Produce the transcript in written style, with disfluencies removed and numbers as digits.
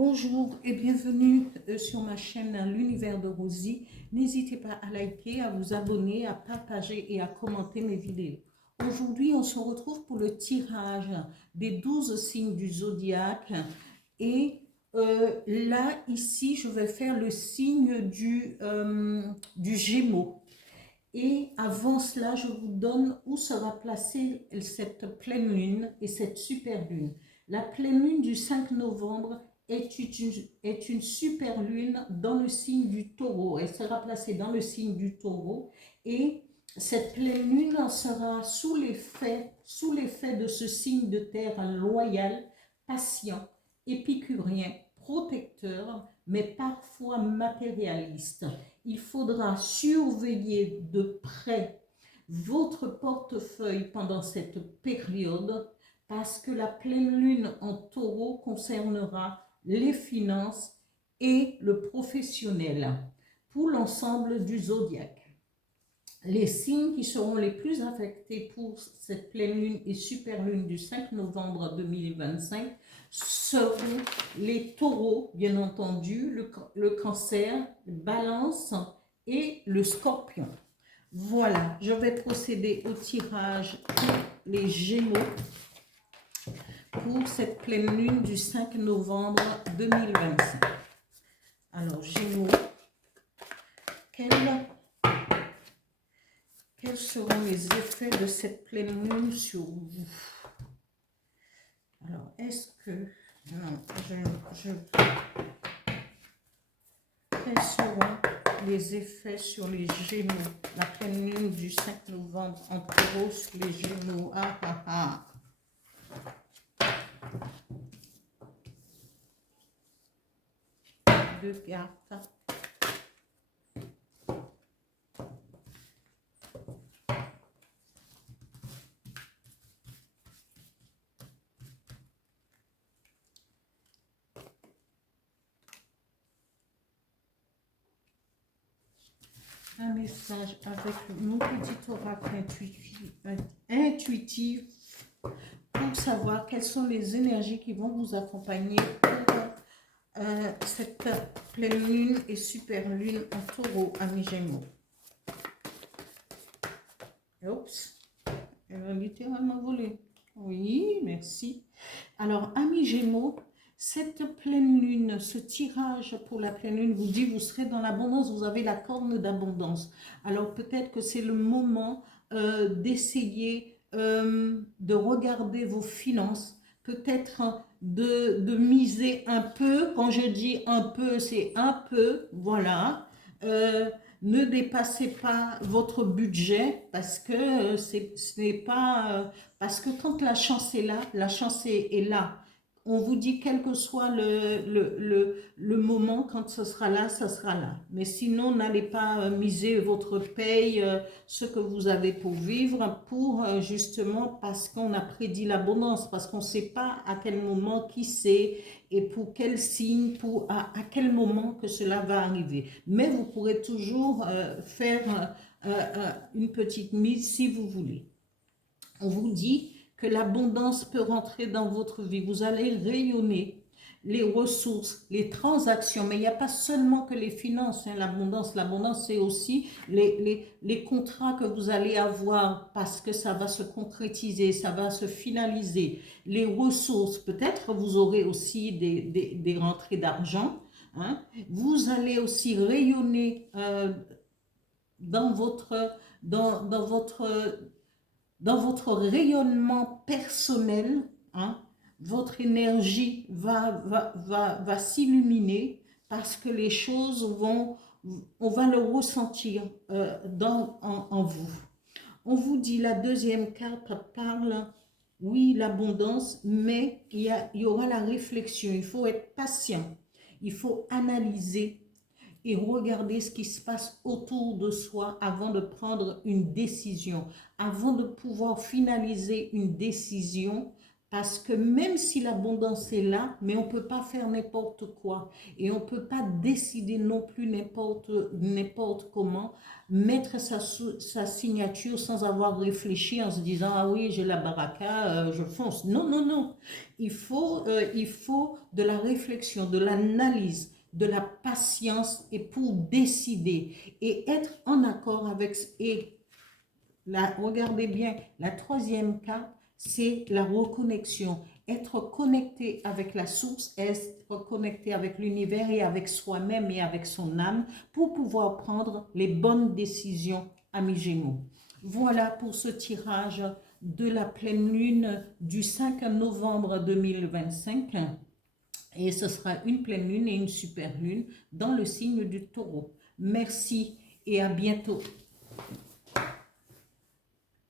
Bonjour et bienvenue sur ma chaîne L'Univers de Rosie. N'hésitez pas à liker, à vous abonner, à partager et à commenter mes vidéos. Aujourd'hui, on se retrouve pour le tirage des 12 signes du zodiaque. Et là, ici, je vais faire le signe du Gémeaux. Et avant cela, je vous donne où sera placée cette pleine lune et cette super lune. La pleine lune du 5 novembre est une super lune dans le signe du taureau. Elle sera placée dans le signe du taureau et cette pleine lune sera sous l'effet de ce signe de terre loyal, patient, épicurien, protecteur, mais parfois matérialiste. Il faudra surveiller de près votre portefeuille pendant cette période parce que la pleine lune en taureau concernera les finances et le professionnel pour l'ensemble du zodiaque. Les signes qui seront les plus affectés pour cette pleine lune et super lune du 5 novembre 2025 seront les taureaux, bien entendu, le cancer, le balance et le scorpion. Voilà, je vais procéder au tirage pour les gémeaux pour cette pleine lune du 5 novembre 2025. Alors, gémeaux, quels seront les effets de cette pleine lune sur vous? Alors, est-ce que... Non, quels seront les effets sur les Gémeaux? La pleine lune du 5 novembre en taureau sur les Gémeaux. Ah, ah, ah. Deux cartes. Un message avec mon petit oracle intuitif pour savoir quelles sont les énergies qui vont vous accompagner pour cette pleine lune et super lune en taureau, amis Gémeaux. Oups, elle a littéralement volé. Oui, merci. Alors, amis Gémeaux, cette pleine lune, ce tirage pour la pleine lune vous dit vous serez dans l'abondance, vous avez la corne d'abondance. Alors, peut-être que c'est le moment d'essayer de regarder vos finances, peut-être de miser un peu. Quand je dis un peu, c'est un peu, voilà. Ne dépassez pas votre budget parce que ce n'est pas... parce que quand la chance est là, la chance est là. On vous dit quel que soit le moment, quand ce sera là, ça sera là. Mais sinon, n'allez pas miser votre paye, ce que vous avez pour vivre, pour justement parce qu'on a prédit l'abondance, parce qu'on ne sait pas à quel moment, qui c'est, et pour quel signe, à quel moment que cela va arriver. Mais vous pourrez toujours faire une petite mise si vous voulez. On vous dit que l'abondance peut rentrer dans votre vie. Vous allez rayonner les ressources, les transactions, mais il n'y a pas seulement que les finances, hein, l'abondance. L'abondance, c'est aussi les contrats que vous allez avoir parce que ça va se concrétiser, ça va se finaliser. Les ressources, peut-être vous aurez aussi des rentrées d'argent. Hein. Vous allez aussi rayonner dans votre rayonnement personnel, hein, votre énergie va s'illuminer parce que les choses on va le ressentir en vous. On vous dit, la deuxième carte parle, oui, l'abondance, mais il y aura la réflexion. Il faut être patient, il faut analyser et regarder ce qui se passe autour de soi avant de prendre une décision. Avant de pouvoir finaliser une décision, Parce que même si l'abondance est là, mais on ne peut pas faire n'importe quoi. Et on ne peut pas décider non plus n'importe comment, mettre sa signature sans avoir réfléchi en se disant, ah oui, j'ai la baraka, je fonce. Non, non, non. Il faut de la réflexion, de l'analyse, de la patience et pour décider et être en accord avec... Et là, regardez bien, la troisième carte, c'est la reconnexion. Être connecté avec la source, être connecté avec l'univers et avec soi-même et avec son âme pour pouvoir prendre les bonnes décisions, amis Gémeaux. Voilà pour ce tirage de la pleine lune du 5 novembre 2025. Et ce sera une pleine lune et une super lune dans le signe du taureau. Merci et à bientôt.